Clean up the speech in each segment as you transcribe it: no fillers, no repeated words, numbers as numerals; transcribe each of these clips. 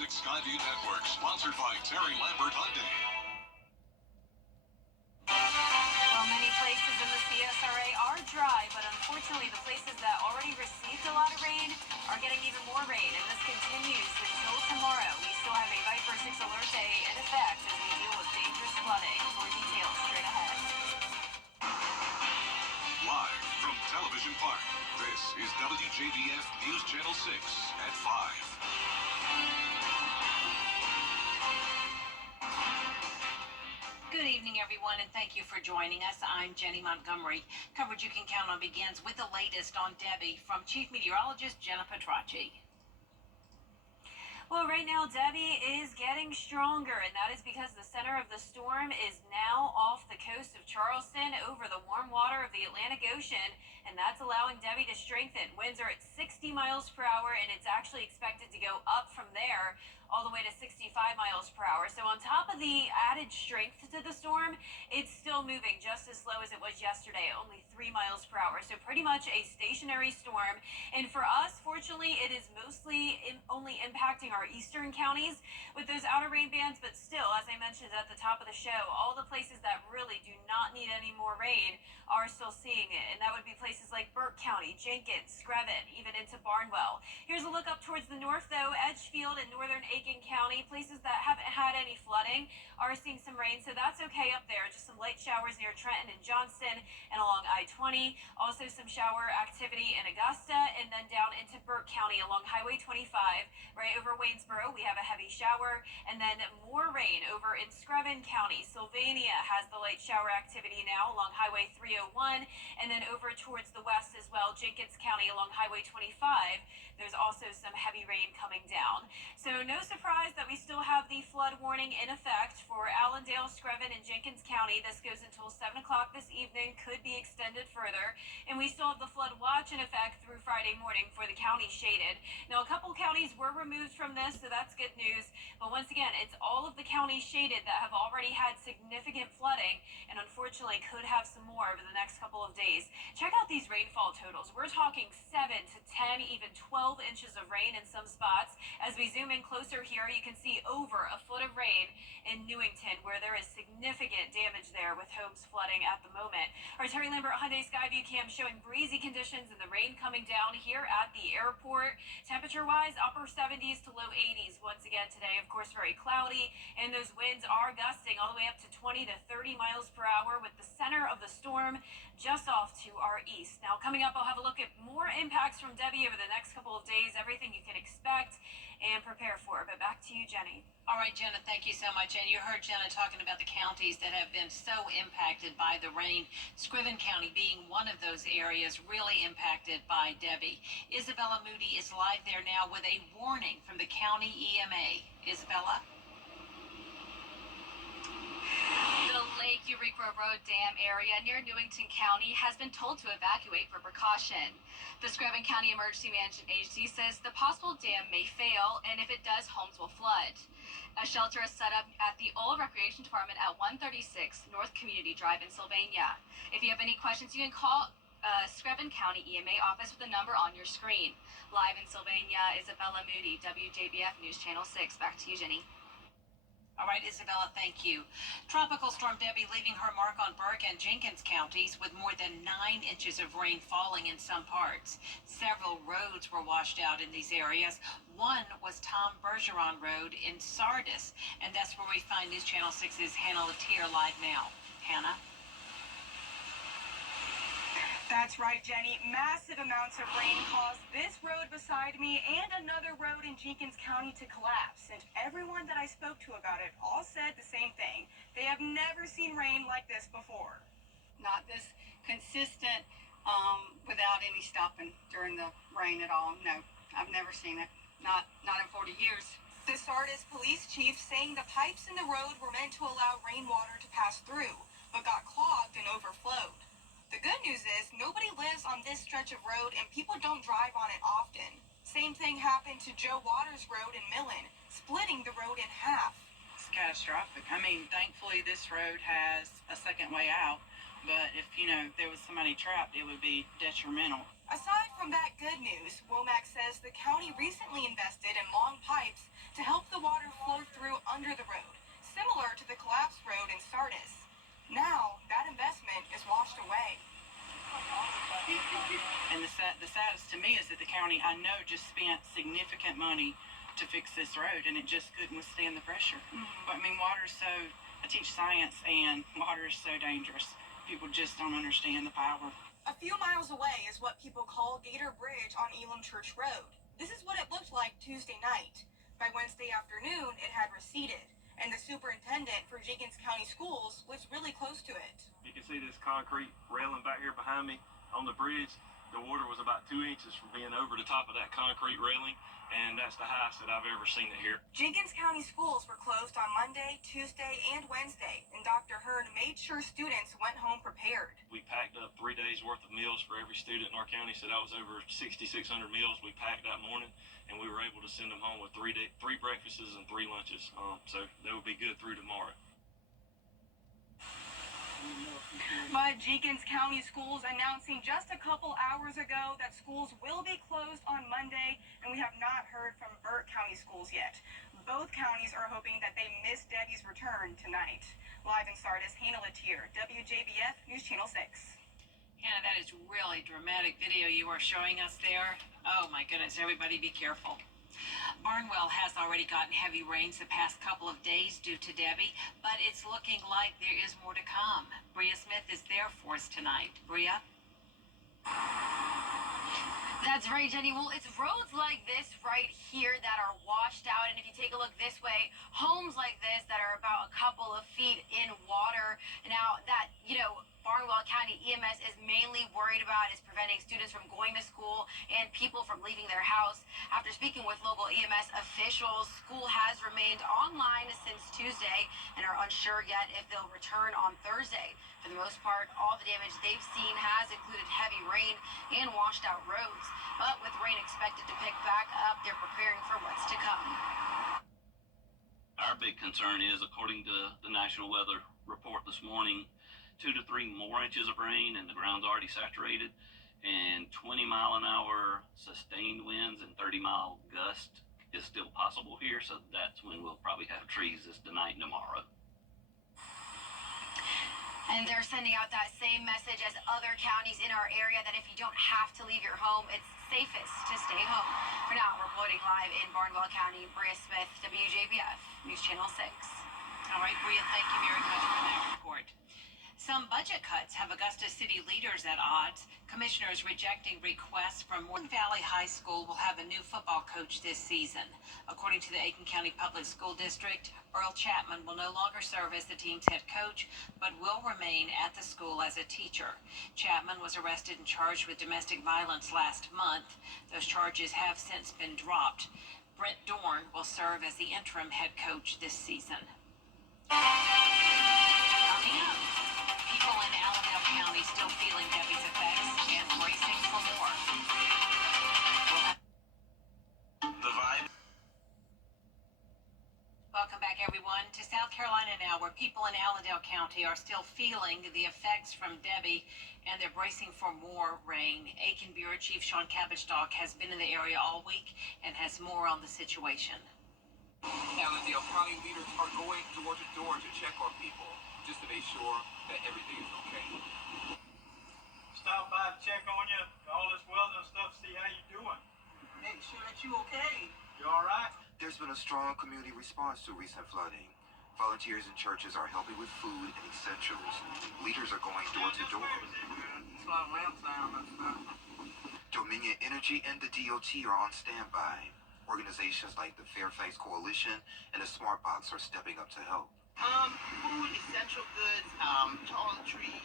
6 Skyview Network, sponsored by Terry Lambert Hyundai. Well, many places in the CSRA are dry, but unfortunately the places that already received a lot of rain are getting even more rain, and this continues until tomorrow. We still have a Viper 6 alert day in effect as we deal with dangerous flooding. More details straight ahead. Live from Television Park, this is WJBF News Channel 6 at 5. Good evening, everyone, and thank you for joining us. I'm Jenny Montgomery. Coverage you can count on begins with the latest on Debbie from Chief Meteorologist Jenna Petracci. Well, right now, Debbie is getting stronger, and that is because the center of the storm is now off the coast of Charleston over the warm water of the Atlantic Ocean, and that's allowing Debbie to strengthen. Winds are at 60 miles per hour, and it's actually expected to go up from there all the way to 65 miles per hour. So on top of the added strength to the storm, it's still moving just as slow as it was yesterday, only 3 miles per hour. So pretty much a stationary storm. And for us, fortunately, it is mostly only impacting our eastern counties with those outer rain bands. But still, as I mentioned at the top of the show, all the places that really do not need any more rain are still seeing it. And that would be places like Burke County, Jenkins, Screven, even into Barnwell. Here's a look up towards the north, though. Edgefield and northern Aiken County, places that haven't had any flooding, are seeing some rain, so that's okay up there. Just some light showers near Trenton and Johnston and along I-20. Also some shower activity in Augusta, and then down into Burke County along Highway 25. Right over Waynesboro, we have a heavy shower, and then more rain over in Screven County. Sylvania has the light shower activity now along Highway 301, and then over towards the west as well, Jenkins County along Highway 25. There's also some heavy rain coming down. So no surprise that we still have the flood warning in effect for Allendale, Screven, and Jenkins County. This goes until 7 o'clock this evening, could be extended further. And we still have the flood watch in effect through Friday morning for the counties shaded. Now, a couple counties were removed from this, so that's good news. But once again, it's all of the counties shaded that have already had significant flooding and unfortunately could have some more over the next couple of days. Check out these rainfall totals. We're talking 7 to 10, even 12 inches of rain in some spots. As we zoom in closer here, you can see over a foot of rain in Newington, where there is significant damage there with homes flooding at the moment. Our Terry Lambert Hyundai Skyview cam showing breezy conditions and the rain coming down here at the airport. Temperature-wise, upper 70s to low 80s once again today. Of course, very cloudy, and those winds are gusting all the way up to 20 to 30 miles per hour with the center of the storm just off to our east. Now, coming up, I'll have a look at more impacts from Debbie over the next couple of days, everything you can expect and prepare for. But back to you, Jenny. All right, Jenna, thank you so much. And you heard Jenna talking about the counties that have been so impacted by the rain. Screven County being one of those areas really impacted by Debbie. Isabella Moody is live there now with a warning from the county EMA. Isabella? The Lake Eureka Road Dam area near Newington County has been told to evacuate for precaution. The Screven County Emergency Management Agency says the possible dam may fail, and if it does, homes will flood. A shelter is set up at the Old Recreation Department at 136 North Community Drive in Sylvania. If you have any questions, you can call Screven County EMA office with the number on your screen. Live in Sylvania, Isabella Moody, WJBF News Channel 6. Back to you, Jenny. All right, Isabella, thank you. Tropical Storm Debbie leaving her mark on Burke and Jenkins counties with more than 9 inches of rain falling in some parts. Several roads were washed out in these areas. One was Tom Bergeron Road in Sardis, and that's where we find News Channel 6's Hannah Latier live now. Hannah? That's right, Jenny. Massive amounts of rain caused this road beside me and another road in Jenkins County to collapse. And everyone that I spoke to about it all said the same thing. They have never seen rain like this before. Not this consistent, without any stopping during the rain at all. No, I've never seen it. Not in 40 years. The Sardis police chief saying the pipes in the road were meant to allow rainwater to pass through, but got clogged and overflowed. The good news is nobody lives on this stretch of road and people don't drive on it often. Same thing happened to Joe Waters Road in Millen, splitting the road in half. It's catastrophic. I mean, thankfully this road has a second way out, but if, there was somebody trapped, it would be detrimental. Aside from that good news, Womack says the county recently invested in long pipes to help the water flow through under the road, similar to the collapsed road in Sardis. Now, that investment is washed away. And the saddest to me is that the county, I know, just spent significant money to fix this road, and it just couldn't withstand the pressure. But I mean, I teach science, and water is so dangerous. People just don't understand the power. A few miles away is what people call Gator Bridge on Elam Church Road. This is what it looked like Tuesday night. By Wednesday afternoon, it had receded, and the superintendent for Jenkins County Schools was really close to it. You can see this concrete railing back here behind me on the bridge. The water was about 2 inches from being over the top of that concrete railing, and that's the highest that I've ever seen it here. Jenkins County Schools were closed on Monday, Tuesday, and Wednesday, and Dr. Hearn made sure students went home prepared. We packed up 3 days worth of meals for every student in our county, so that was over 6,600 meals we packed that morning, and we were able to send them home with three breakfasts and 3 lunches. So they will be good through tomorrow. But Jenkins County Schools announcing just a couple hours ago that schools will be closed on Monday, and we have not heard from Burke County Schools yet. Both counties are hoping that they miss Debbie's return tonight. Live in Sardis, Hannah Latier, WJBF News Channel 6. Hannah, that is really dramatic video you are showing us there. Oh my goodness, everybody be careful. Barnwell has already gotten heavy rains the past couple of days due to Debbie, but it's looking like there is more to come. Bria Smith is there for us tonight. Bria? That's right, Jenny. Well, it's roads like this right here that are washed out. And if you take a look this way, homes like this that are about a couple of feet in water. Now, that, Barnwell County EMS is mainly worried about is preventing students from going to school and people from leaving their house. After speaking with local EMS officials, school has remained online since Tuesday and are unsure yet if they'll return on Thursday. For the most part, all the damage they've seen has included heavy rain and washed out roads. But with rain expected to pick back up, they're preparing for what's to come. Our big concern is, according to the National Weather Report this morning, 2 to 3 more inches of rain, and the ground's already saturated, and 20-mile-an-hour sustained winds and 30-mile gust is still possible here, so that's when we'll probably have trees this tonight and tomorrow. And they're sending out that same message as other counties in our area that if you don't have to leave your home, it's safest to stay home. For now, reporting live in Barnwell County, Bria Smith, WJBF News Channel 6. All right, Bria, thank you very much for that report. Some budget cuts have Augusta city leaders at odds. Commissioners rejecting requests from Morton Valley High School will have a new football coach this season. According to the Aiken County Public School District, Earl Chapman will no longer serve as the team's head coach, but will remain at the school as a teacher. Chapman was arrested and charged with domestic violence last month. Those charges have since been dropped. Brent Dorn will serve as the interim head coach this season. Coming up. People in Allendale County still feeling Debbie's effects and bracing for more. The Vibe. Welcome back, everyone, to South Carolina now, where people in Allendale County are still feeling the effects from Debbie, and they're bracing for more rain. Aiken Bureau Chief Sean Cabbage-Stock has been in the area all week and has more on the situation. Allendale County leaders are going door to door to check on people, just to make sure that everything is okay. Stop by to check on you, all this weather and stuff, see how you doing. Make sure that you okay. You all right? There's been a strong community response to recent flooding. Volunteers and churches are helping with food and essentials. Leaders are going door to door. It's a lot of lamps down and stuff. Dominion Energy and the DOT are on standby. Organizations like the Fairfax Coalition and the Smart Box are stepping up to help. Food, essential goods, toiletries,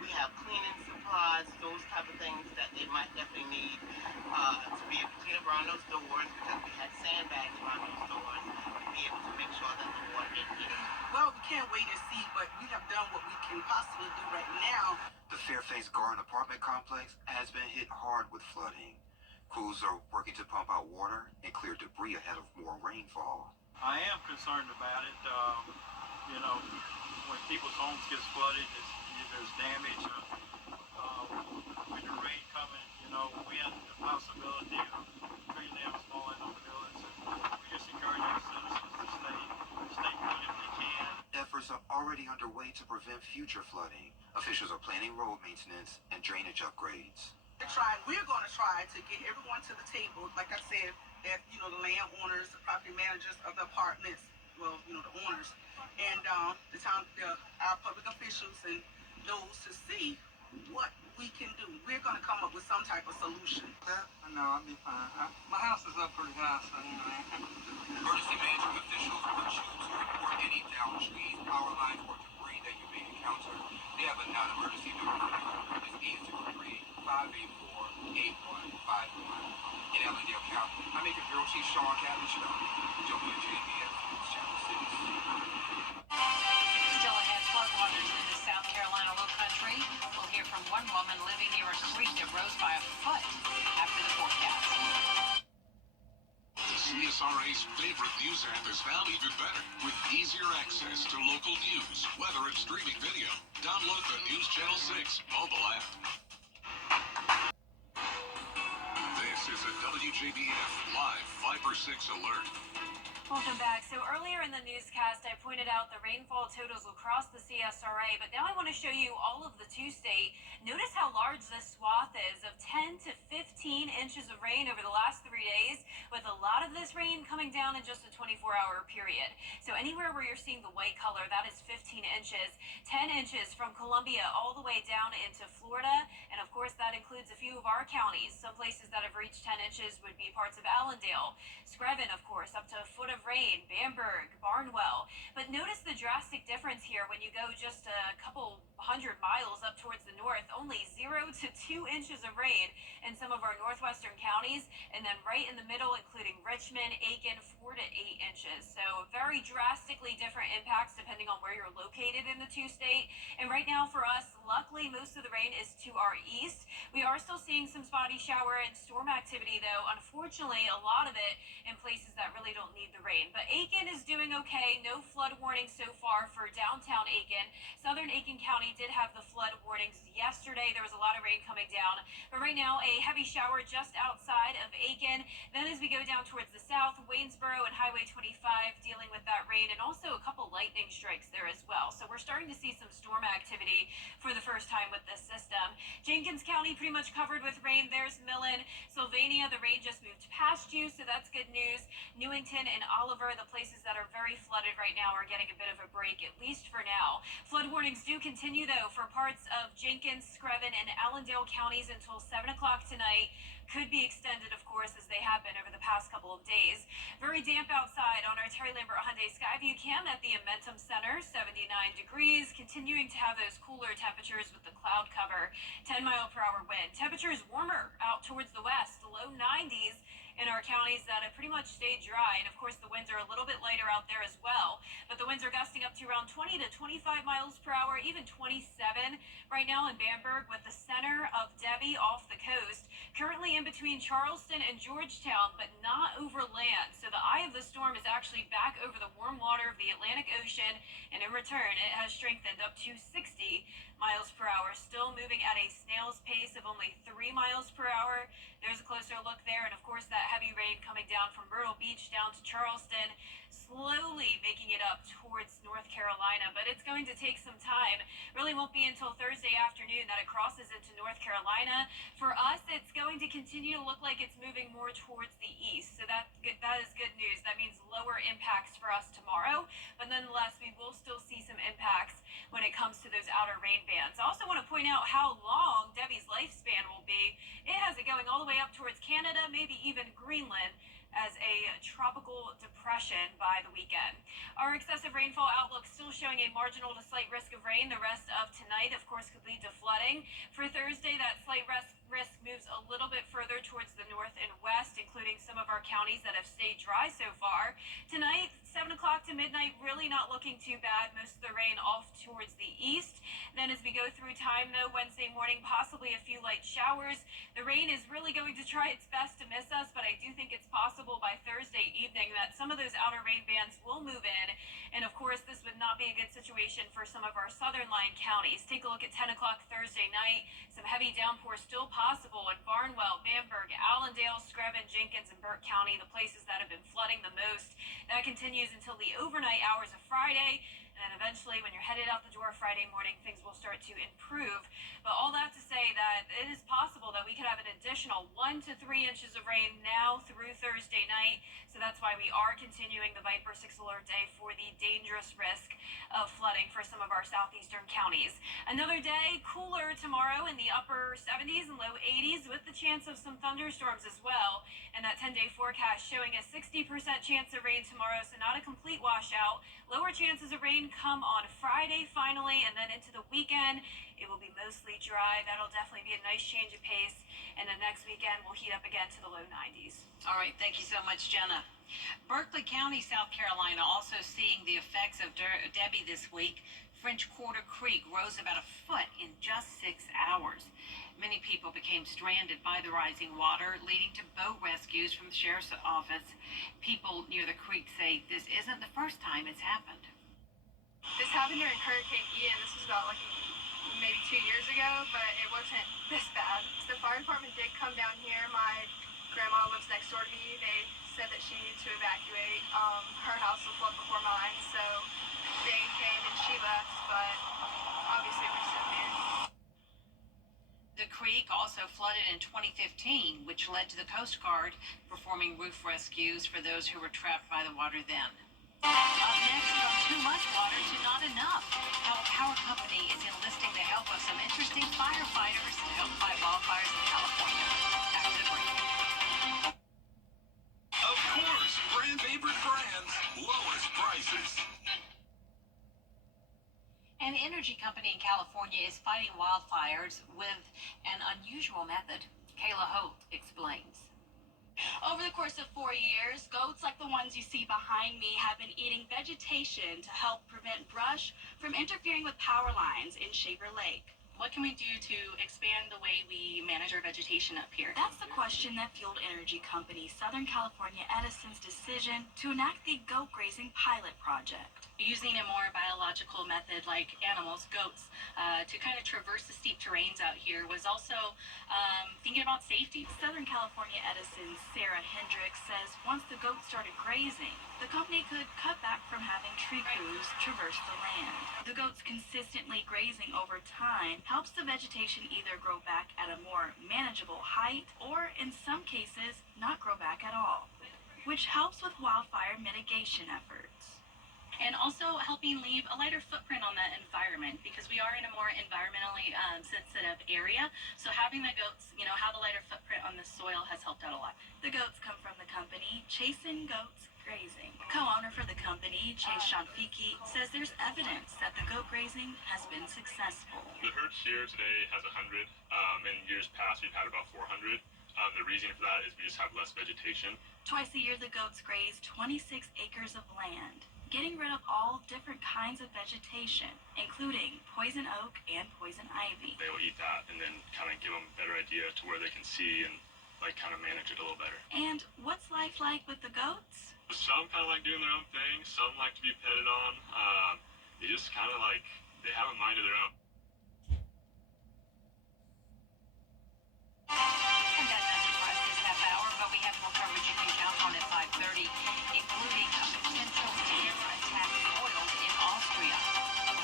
we have cleaning supplies, those type of things that they might definitely need to be able to clean around those doors, because we had sandbags around those doors to be able to make sure that the water didn't get in. Well, we can't wait and see, but we have done what we can possibly do right now. The Fairfax Garden apartment complex has been hit hard with flooding. Crews are working to pump out water and clear debris ahead of more rainfall. I am concerned about it. When people's homes get flooded, there's damage. With the rain coming, already underway to prevent future flooding. Officials are planning road maintenance and drainage upgrades. We're going to try to get everyone to the table. Like I said, that, the landowners, the property managers of the apartments, well, the owners, and our public officials and those to see what we can do. We're going to come up with some type of solution. No, I'll be fine. My house is up pretty high, so Emergency management officials want you to report any downed trees, power lines, or debris that you may encounter. They have a non-emergency number for you. It's 803-584-8151. In Allendale County, I'm Major Bureau Chief Sean Cavendish, WJBF Channel 6. Still ahead, floodwaters in the South Carolina Low Country. We'll hear from one woman living near a creek that rose by a foot after the forecast. The CSRA's favorite news app is now even better with easier access to local news, weather, and streaming video. Download the News Channel 6 mobile app. This is a WJBF Live 5/6 alert. Welcome back. So earlier in the newscast, I pointed out the rainfall totals across the CSRA, but now I want to show you all of the two-state. Notice how large this swath is of 10 to 15 inches of rain over the last 3 days, with a lot of this rain coming down in just a 24-hour period. So anywhere where you're seeing the white color, that is 15 inches. 10 inches from Columbia all the way down into Florida, and of course that includes a few of our counties. Some places that have reached 10 inches would be parts of Allendale, Screven, of course, up to a foot of rain, Bamberg, Barnwell. But notice the drastic difference here when you go just a couple 100 miles up towards the north, only 0 to 2 inches of rain in some of our northwestern counties, and then right in the middle, including Richmond, Aiken, 4 to 8 inches. So very drastically different impacts depending on where you're located in the two-state. And right now for us, luckily, most of the rain is to our east. We are still seeing some spotty shower and storm activity, though. Unfortunately, a lot of it in places that really don't need the rain. But Aiken is doing okay. No flood warning so far for downtown Aiken. Southern Aiken County did have the flood warnings yesterday. There was a lot of rain coming down. But right now, a heavy shower just outside of Aiken. Then as we go down towards the south, Waynesboro and Highway 25 dealing with that rain, and also a couple lightning strikes there as well. So we're starting to see some storm activity for the first time with this system. Jenkins County pretty much covered with rain. There's Millen. Sylvania, the rain just moved past you, so that's good news. Newington and Oliver, the places that are very flooded right now, are getting a bit of a break, at least for now. Flood warnings do continue, though, for parts of Jenkins, Screven, and Allendale counties until 7 o'clock tonight. Could be extended, of course, as they have been over the past couple of days. Very damp outside on our Terry Lambert Hyundai Skyview cam at the Amentum Center, 79 degrees, continuing to have those cooler temperatures with the cloud cover. 10-mile-per-hour wind. Temperatures warmer out towards the west, low 90s in our counties that have pretty much stayed dry. And of course, the winds are a little bit lighter out there as well. But the winds are gusting up to around 20 to 25 miles per hour, even 27 right now in Bamberg, with the center of Debbie off the coast. Currently in between Charleston and Georgetown, but not over land. So the eye of the storm is actually back over the warm water of the Atlantic Ocean. And in return, it has strengthened up to 60 miles per hour, still moving at a snail's pace of only 3 miles per hour. There's a closer look there, and of course that heavy rain coming down from Myrtle Beach down to Charleston, slowly making it up towards North Carolina, but it's going to take some time. Really won't be until Thursday afternoon that it crosses into North Carolina. For us, it's going to continue to look like it's moving more towards the east, so that is good news. That means lower impacts for us tomorrow, but nonetheless, we will still see some impacts when it comes to those outer rain bands. I also want to point out how long Debbie's lifespan will be. It has it going all the way up towards Canada, maybe even Greenland, as a tropical depression by the weekend. Our excessive rainfall outlook still showing a marginal to slight risk of rain. The rest of tonight, of course, could lead to flooding. For Thursday, that slight risk moves a little bit further towards the north and west, including some of our counties that have stayed dry so far. Tonight, 7 o'clock to midnight, really not looking too bad. Most of the rain off towards the east. Then as we go through time, though, Wednesday morning, possibly a few light showers. The rain is really going to try its best to miss us, but I do think it's possible by Thursday evening that some of those outer rain bands will move in. And of course, this would not be a good situation for some of our southern line counties. Take a look at 10 o'clock Thursday night. Some heavy downpour still possible in Barnwell, Bamberg, Allendale, Screven, Jenkins, and Burke County, the places that have been flooding the most. That continues until the overnight hours of Friday. and then eventually when you're headed out the door Friday morning, things will start to improve. But all that to say that it is possible that we could have an additional 1 to 3 inches of rain now through Thursday night. So that's why we are continuing the Viper 6 alert day for the dangerous risk of flooding for some of our southeastern counties. Another day cooler tomorrow in the upper 70s and low 80s with the chance of some thunderstorms as well. And that 10-day forecast showing a 60% chance of rain tomorrow, so not a complete washout. Lower chances of rain come on Friday finally, and then into the weekend it will be mostly dry. That'll definitely be a nice change of pace, and the next weekend will heat up again to the low 90s. All right, thank you so much, Jenna. Berkeley County, South Carolina, also seeing the effects of Debbie this week. French Quarter Creek rose about a foot in just 6 hours. Many people became stranded by the rising water, leading to boat rescues from the sheriff's office. People near the creek say this isn't the first time it's happened. This happened during Hurricane Ian. This was about maybe 2 years ago, but it wasn't this bad. The fire department did come down here. My grandma lives next door to me. They said that she needed to evacuate. Her house will flood before mine, so they came and she left, but obviously we're still here. The creek also flooded in 2015, which led to the Coast Guard performing roof rescues for those who were trapped by the water then. Up next, from too much water to not enough, how a power company is enlisting the help of some interesting firefighters to help fight wildfires in California. After the break. Of course, brand favorite brands, lowest prices. An energy company in California is fighting wildfires with an unusual method. Kayla Holt explains. Over the course of 4 years, goats like the ones you see behind me have been eating vegetation to help prevent brush from interfering with power lines in Shaver Lake. What can we do to expand the way we manage our vegetation up here? That's the question that fueled energy company Southern California Edison's decision to enact the goat grazing pilot project. Using a more biological method like animals, goats, to kind of traverse the steep terrains out here was also thinking about safety. Southern California Edison's Sarah Hendricks says once the goats started grazing, the company could cut back from having tree crews traverse the land. The goats consistently grazing over time helps the vegetation either grow back at a more manageable height or, in some cases, not grow back at all, which helps with wildfire mitigation efforts. And also helping leave a lighter footprint on the environment, because we are in a more environmentally sensitive area. So having the goats, have a lighter footprint on the soil has helped out a lot. The goats come from the company Chasing Goats Grazing. Co-owner for the company, Chase Shanfiki, says there's evidence that the goat grazing has been successful. The herd here today has 100. In years past, we've had about 400. The reason for that is we just have less vegetation. Twice a year, the goats graze 26 acres of land, getting rid of all different kinds of vegetation, including poison oak and poison ivy. They will eat that and then kind of give them a better idea to where they can see and kind of manage it a little better. And what's life like with the goats? Some kind of like doing their own thing. Some like to be petted on. They just kind of they have a mind of their